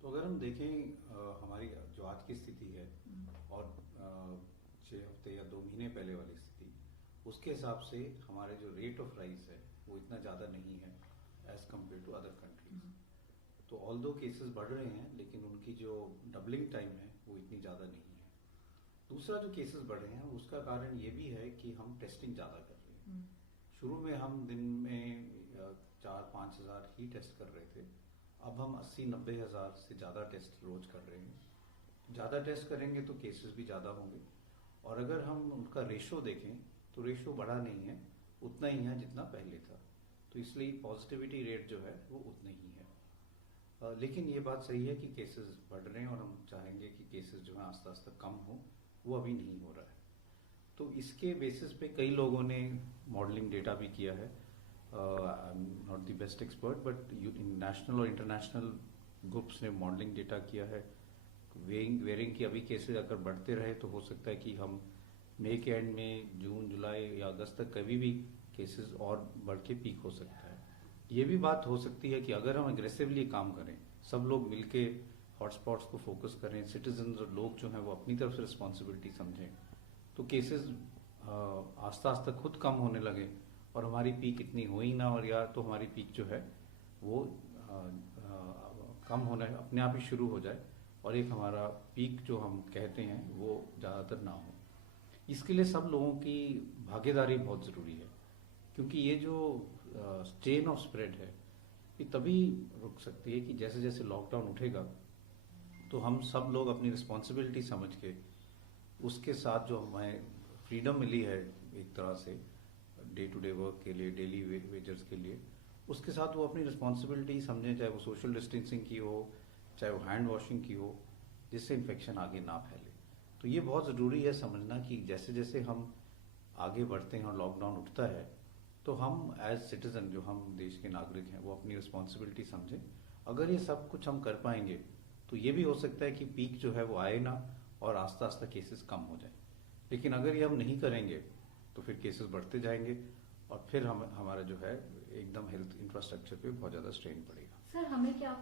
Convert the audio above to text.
तो अगर हम देखें हमारी जो आज की स्थिति है और 6 हफ्ते या 2 महीने पहले वाली स्थिति, उसके हिसाब से हमारे जो रेट ऑफ राइज है वो इतना ज्यादा नहीं है as compare to other countries. तो ऑल्दो केसेस बढ़ रहे हैं लेकिन उनकी जो डबलिंग टाइम है वो इतनी ज्यादा नहीं है। दूसरा जो केसेस बढ़ रहे हैं उसका कारण ये भी है कि हम टेस्टिंग ज्यादा कर रहे हैं। शुरू में हम दिन में 4-5 हजार ही टेस्ट कर रहे थे, अब हम 80-90 हजार से ज्यादा टेस्ट रोज कर रहे हैं। ज्यादा टेस्ट करेंगे तो केसेस भी ज्यादा होंगे, और अगर हम उनका रेशो देखें तो रेशो बढ़ा नहीं है, उतना ही है जितना पहले था। तो इसलिए पॉजिटिविटी रेट जो है वो उतना ही है। लेकिन ये बात सही है कि केसेस बढ़ रहे हैं और हम चाहेंगे कि केसेस जो है आस्ते आस्ते कम हो, वो अभी नहीं हो रहा है। तो इसके बेसिस पे कई लोगों ने मॉडलिंग डेटा भी किया है। I am not the best expert, but national और इंटरनेशनल ग्रुप्स ने मॉडलिंग डेटा किया है वेयरिंग की अभी केसेस अगर बढ़ते रहे तो हो सकता है कि हम मई के एंड में जून जुलाई या अगस्त तक कभी भी केसेस और बढ़ के पीक हो सकता है। ये भी बात हो सकती है कि अगर हम एग्रेसिवली काम करें, सब लोग मिलके हॉटस्पॉट्स को फोकस करें, सिटीजन और लोग जो हैं वो अपनी तरफ से रिस्पॉन्सिबिलिटी समझें, तो केसेस आस्ता आस्ता खुद कम होने लगे और हमारी पीक इतनी हो ही ना, और या तो हमारी पीक जो है वो कम होना अपने आप ही शुरू हो जाए और एक हमारा पीक जो हम कहते हैं वो ज़्यादातर ना हो। इसके लिए सब लोगों की भागीदारी बहुत ज़रूरी है, क्योंकि ये जो चेन ऑफ स्प्रेड है ये तभी रुक सकती है कि जैसे जैसे लॉकडाउन उठेगा तो हम सब लोग अपनी रिस्पॉन्सिबिलिटी समझ के उसके साथ जो हमें फ्रीडम मिली है एक तरह से डे टू डे वर्क के लिए, डेली वेजर्स के लिए, उसके साथ वो अपनी रिस्पॉन्सिबिलिटी समझें, चाहे वो सोशल डिस्टेंसिंग की हो, चाहे वो हैंड वॉशिंग की हो, जिससे इन्फेक्शन आगे ना फैले। तो ये बहुत ज़रूरी है समझना कि जैसे जैसे हम आगे बढ़ते हैं और लॉकडाउन उठता है तो हम एज सिटीजन, जो हम देश के नागरिक हैं, वो अपनी रिस्पॉन्सिबिलिटी समझें। अगर ये सब कुछ हम कर पाएंगे तो ये भी हो सकता है कि पीक जो है वो आए ना और आस्ता आस्ता केसेस कम हो जाए। लेकिन अगर ये हम नहीं करेंगे तो फिर केसेस बढ़ते जाएंगे और फिर हमारा जो है एकदम हेल्थ इंफ्रास्ट्रक्चर पे बहुत ज़्यादा स्ट्रेन पड़ेगा। सर, हमें क्या